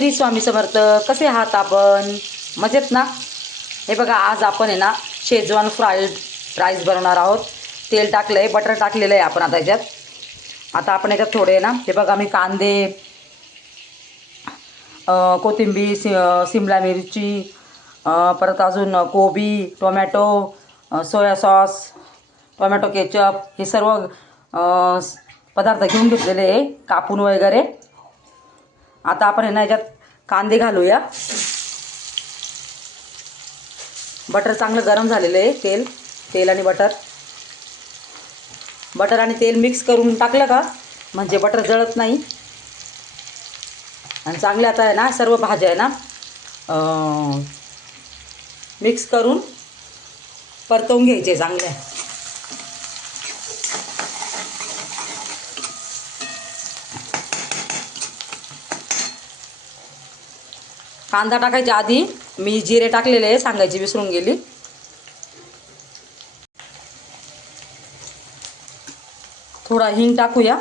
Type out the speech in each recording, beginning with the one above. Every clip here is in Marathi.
श्री स्वामी समर्थ. कसे आहात आपण? मजेत ना? हे बघा, आज आपण आहे ना शेजवान फ्राईड राईस बनवणार आहोत. तेल टाकलं आहे, बटर टाकलेलं आहे आपण आता याच्यात. आता आपण याच्यात थोडे ना, हे बघा मी कांदे, कोथिंबीर, सिमला मिरची, परत अजून कोबी, tomato, soya sauce, tomato ketchup, हे सर्व पदार्थ घेऊन घेतलेले आहे कापून वगैरे. आता आपण आहे ना याच्यात कांदे घालूया. बटर चांगलं गरम झालेलं आहे. तेल आणि बटर आणि तेल मिक्स करून टाकलं का म्हणजे बटर जळत नाही. आणि चांगले आता आहे ना सर्व भाज्या आहे ना मिक्स करून परतवून घ्यायचे चांगल्या. कांदा टाकायच्या आधी मी जिरे टाकलेले आहे, सांगायची विसरून गेली. थोडा हिंग टाकूया.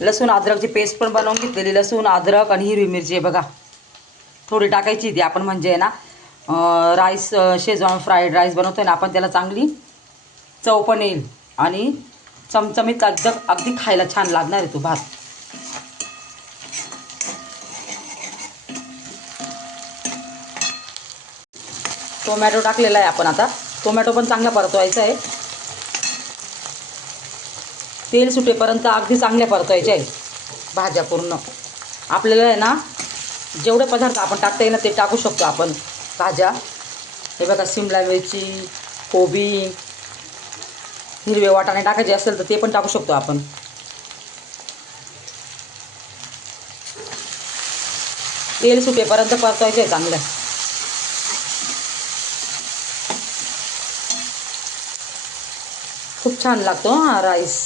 लसूण अद्रकची पेस्ट पण बनवून घेतलेली. लसूण, अद्रक आणि हिरवी मिरची आहे बघा, थोडी टाकायची ती. आपण म्हणजे ना राईस, शेजवान फ्राईड राईस बनवतोय ना आपण, त्याला चांगली चव पण येईल आणि चमचमीत अगदी खायला छान लागणार आहे तो भात. टोमॅटो टाकलेला आहे आपण. आता टोमॅटो पण चांगला परतवायचा आहे. तेल सुटेपर्यंत अगदी चांगल्या परतवायचे आहे भाज्या पूर्ण. आपल्याला आहे ना जेवढे पदार्थ आपण टाकता येईल ना ते टाकू शकतो आपण भाज्या. हे बघा, सिमला मिरची, कोबी, हिरवे वाटाणे टाकायचे असेल तर ते पण टाकू शकतो आपण. तेल सुटेपर्यंत परतवायचे आहे चांगलं. खूप छान लागतो हा राईस,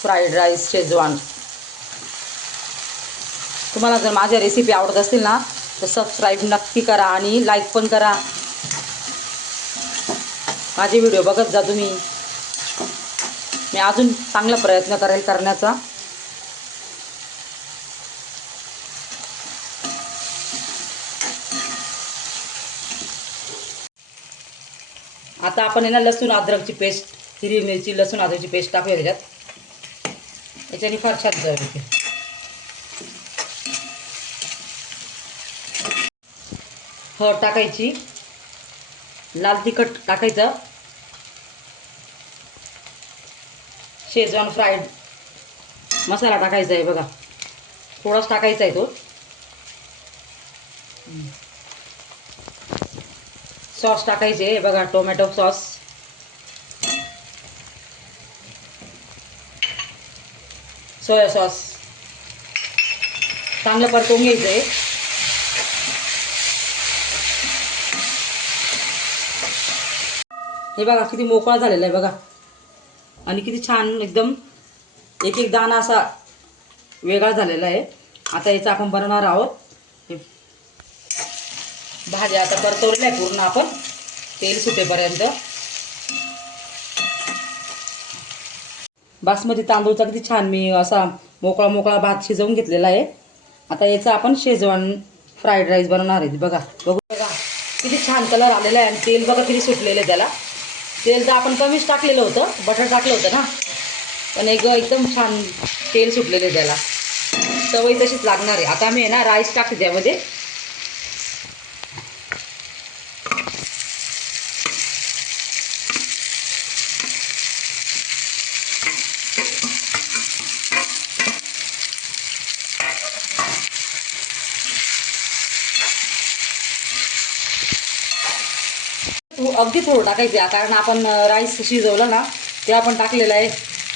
फ्राईड राईस शेजवान. तुम्हाला जर माझ्या रेसिपी आवडत असतील ना तर सबस्क्राईब नक्की करा आणि लाईक पण करा. माझे व्हिडिओ बघत जा तुम्ही. मी अजून चांगला प्रयत्न करेल करण्याचा. आता आपण आहे ना लसूण अद्रकची पेस्ट, हिरवी मिरची, लसूण अद्रकची पेस्ट टाकूया त्याच्यात. याच्याने फार छान चव येते. हळद टाकायची, लाल तिखट टाकायचं, शेजवान फ्राईड मसाला टाकायचा आहे बघा, थोडाच टाकायचा आहे तो. सॉस टाकायचे बघा, टोमॅटो सॉस, सोया सॉस. चांगलं परतवून घ्यायचं आहे. हे बघा किती मोकळा झालेला आहे बघा, आणि किती छान एकदम एक एक दाणा असा वेगळा झालेला आहे. आता याचं आपण बनवणार आहोत. भाज्या आता परतवलेल्या आहे पूर्ण आपण तेल सुटेपर्यंत. बासमती तांदूळचा किती छान मी असा मोकळा मोकळा भात शिजवून घेतलेला आहे. आता याचा आपण शेजवान फ्राईड राईस बनवणार आहे. बघा बघा किती छान कलर आलेला आहे आणि तेल बघा किती सुटलेलं आहे त्याला. तेल तर आपण कमीच टाकलेलं होतं, बटर टाकलं होतं ना, पण एकदम छान तेल सुटलेलं आहे त्याला. सवय तशीच लागणार आहे. आता मी आहे ना राईस टाकते त्यामध्ये. अगदी थोडं टाकायचं आहे, कारण आपण राईस शिजवलं ना तेव्हा आपण टाकलेलं आहे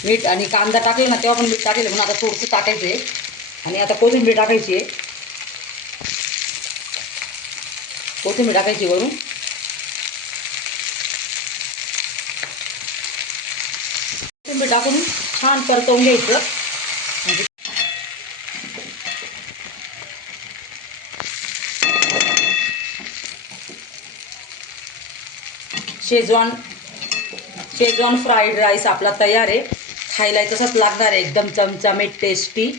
मीठ, आणि कांदा टाकला ना तेव्हा पण मीठ टाकलेलं, म्हणून आता थोडंसं टाकायचं आहे. आणि आता कोथिंबीर टाकायची आहे. कोथिंबीर टाकायची वरून. कोथिंबीर टाकून छान परतवून घ्यायचं. शेजवान फ्राईड राईस आपला तयार आहे. खायला तसंच लागणार आहे, एकदम चमचमीत टेस्टी.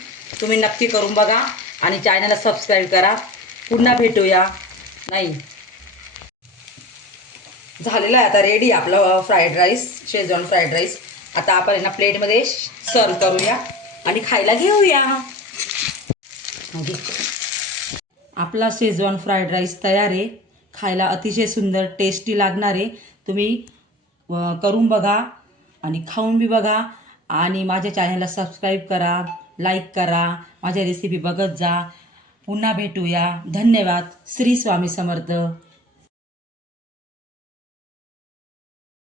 तुम्ही नक्की करून बघा आणि चॅनलला सबस्क्राईब करा. पुन्हा भेटूया. नाही झालेलं आहे आता रेडी आपलं fried rice, Schezwan fried rice. आता आपण आहे ना प्लेटमध्ये सर्व करूया आणि खायला घेऊया. आपला शेजवान फ्राईड राईस तयार आहे. खायला अतिशय सुंदर टेस्टी लागणार आहे. तुम्ही करून बघा आणि खाऊन बी बघा आणि माझ्या चॅनलला सबस्क्राईब करा, लाईक करा, माझ्या रेसिपी बघत जा. पुन्हा भेटूया. धन्यवाद. श्री स्वामी समर्थ.